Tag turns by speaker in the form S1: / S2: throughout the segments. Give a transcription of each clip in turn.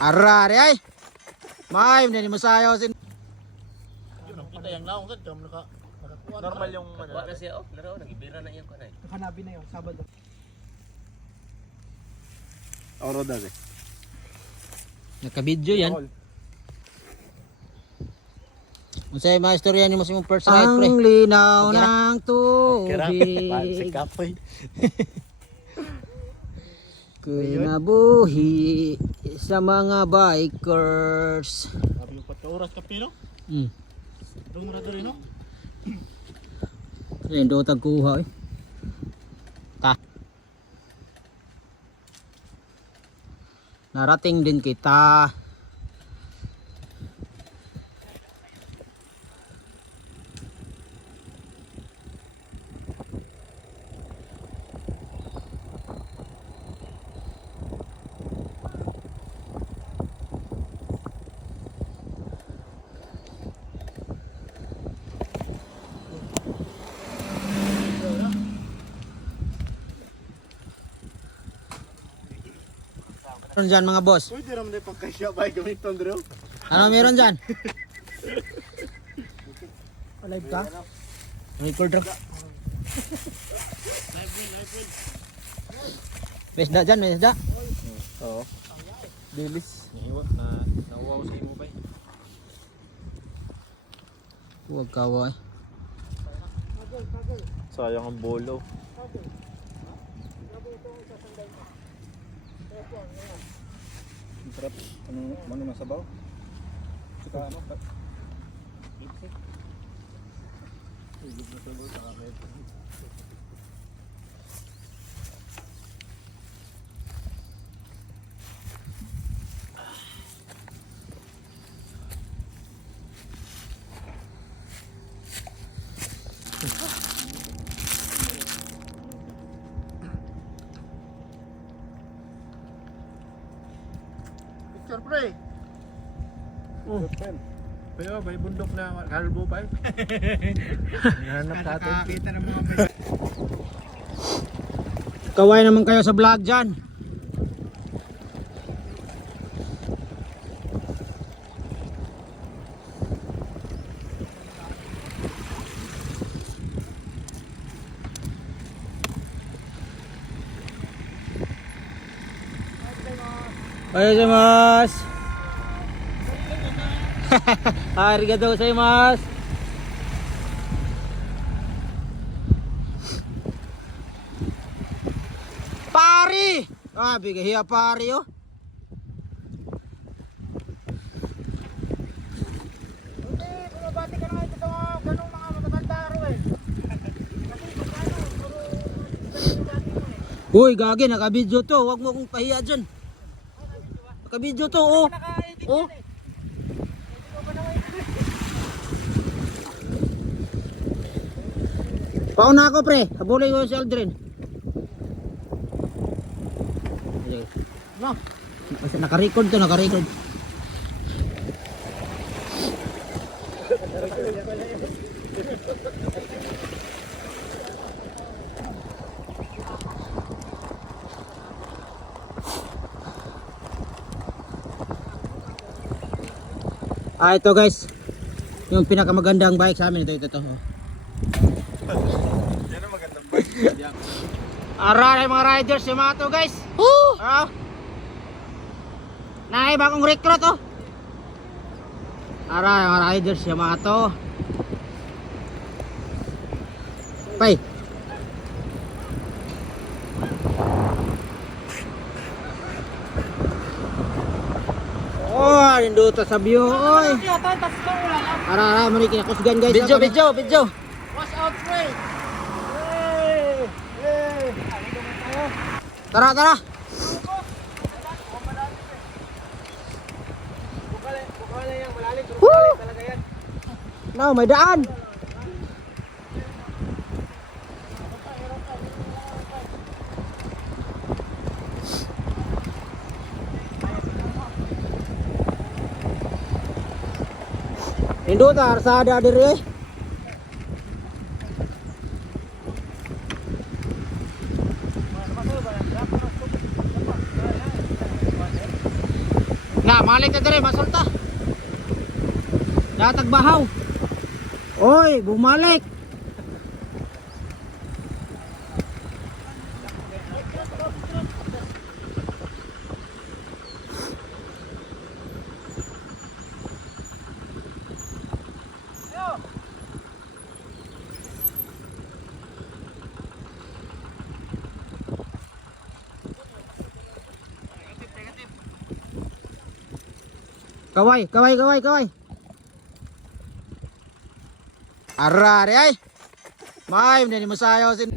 S1: Arari ay. May, hindi mo sayaw sin.
S2: Kita yang naong sa jam naka.
S3: Normal yung ano.
S4: Wala siya oh, laro nagibira na iyang kanay.
S2: Hanabi na yun, Sabado.
S3: Oro dali.
S1: Nakabidyo yan. Unsay mga istorya ni mo sa imong first ride pre? Ang linaw ng tubig.
S3: kapoy.
S1: Kinabuhi sa mga bikers.
S2: Sabi yung pagka oras ka pino.
S1: Hmm.
S2: Dung ra diri no.
S1: Ayun, do tag kuha eh. Ta. Narating din kita. Meron dyan mga boss.
S3: Uy, di naman na pagkasya ba gamiton dro.
S1: Ano meron dyan?
S2: Live ka?
S1: Record rock. Mesda dyan, mesda.
S3: Oo. Dilis. Nihiwat na nauwaw sa imo ba?
S1: Huwag kawa eh.
S3: Sayang ang bolo. Sarap. Ano, ano nasa baw? Saka ano?
S2: Picture pre.
S3: Oh. Pero may bundok na kalbo pa eh. Hanap natin.
S2: Nakakita ng mga
S1: Kaway naman kayo sa vlog dyan. Arigatou Arigatou gozaimasu. Pari! Ah, bigahiya pari oh.
S2: Bumabati ka na nga ito ganung mga matatanda ro eh.
S1: Uy, gagi, nakabidyo to. Huwag mo akong pahiya dyan. Nakabidyo to, oh. Oh. Pauna ako, pre. Habulay ko si Aldrin.
S2: No.
S1: Naka-record to, naka-record. Ah, ito guys. Yung pinakamagandang bike sa amin. Ito, ito, oh.
S3: Yan ang magandang bike.
S1: Aray mga riders yung mga to guys. Woo! Ah. Naay bagong recruit oh. Aray mga riders yung mga to. Oh, ninduta sa view. Oy. Ara, ara, kinakusgan guys. Video, video, video.
S2: Watch out pre.
S1: Tara, tara. Woo! May daan. Dudar, harsa ada diri. Eh? Nah, malik na diri eh, masulta. bahau. Oi, Bu Malik. Kaway, kaway, kaway, kaway. Arare ay. May, hindi mo sayaw sin.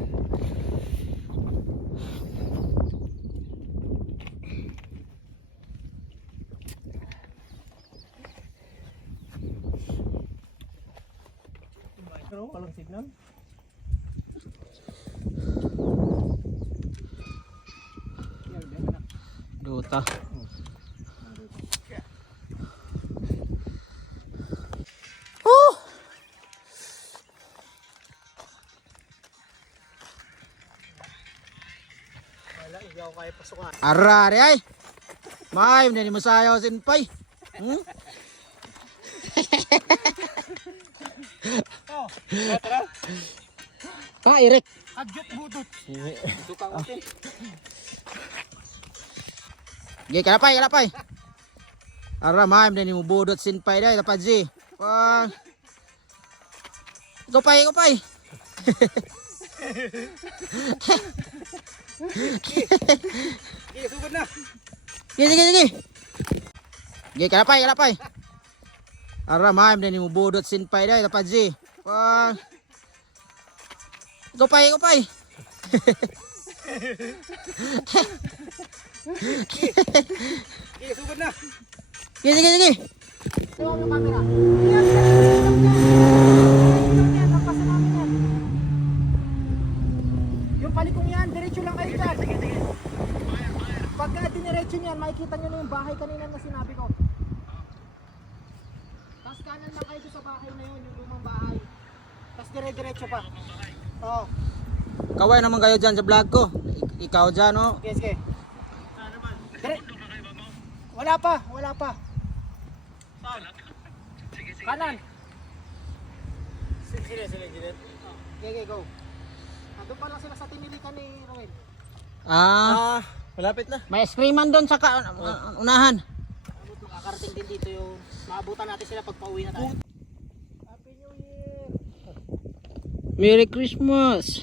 S3: Walang signal.
S1: Duta.
S3: Wala, hindi ako kaya pasukan.
S1: Arare ay. May, hindi mo sayaw sin pay. Hmm? Ah, irek.
S2: Adyot budot.
S4: Tukang utin.
S1: Gay, kalapay, kalapay. Ara, may, hindi mo budot sin pay day, tapad zi. Pa.
S2: Okay, sugod na.
S1: Sige, sige, sige. Sige, kalapay, kalapay. Ara, ma'am, din mo budot sin pay day, tapad zi. Pa. Ikaw pay, ikaw pay.
S2: Okay, sugod na.
S1: Sige, sige, sige.
S2: Tuwag yung camera. Diretso lang kayo dyan. Pagka diniretso niyan, makikita nyo na yung bahay kanina na sinabi ko. Tapos kanan lang kayo sa bahay na yun, yung lumang bahay. Tapos dire-diretso pa. Oo.
S1: Kaway naman kayo dyan sa vlog ko. Ik- Ikaw dyan, oh.
S2: Sige, sige. Dire- wala pa, wala pa. Kanan.
S3: Sige, sige, sige.
S2: Okay, okay, go. Nandun pa lang sila sa tinilikan ni Roel.
S1: Ah,
S3: Ah, malapit na.
S1: may screaman doon sa ka- uh, unahan.
S2: Kakarating din dito yung maabutan natin sila pag pauwi na tayo. Happy New Year!
S1: Merry Christmas.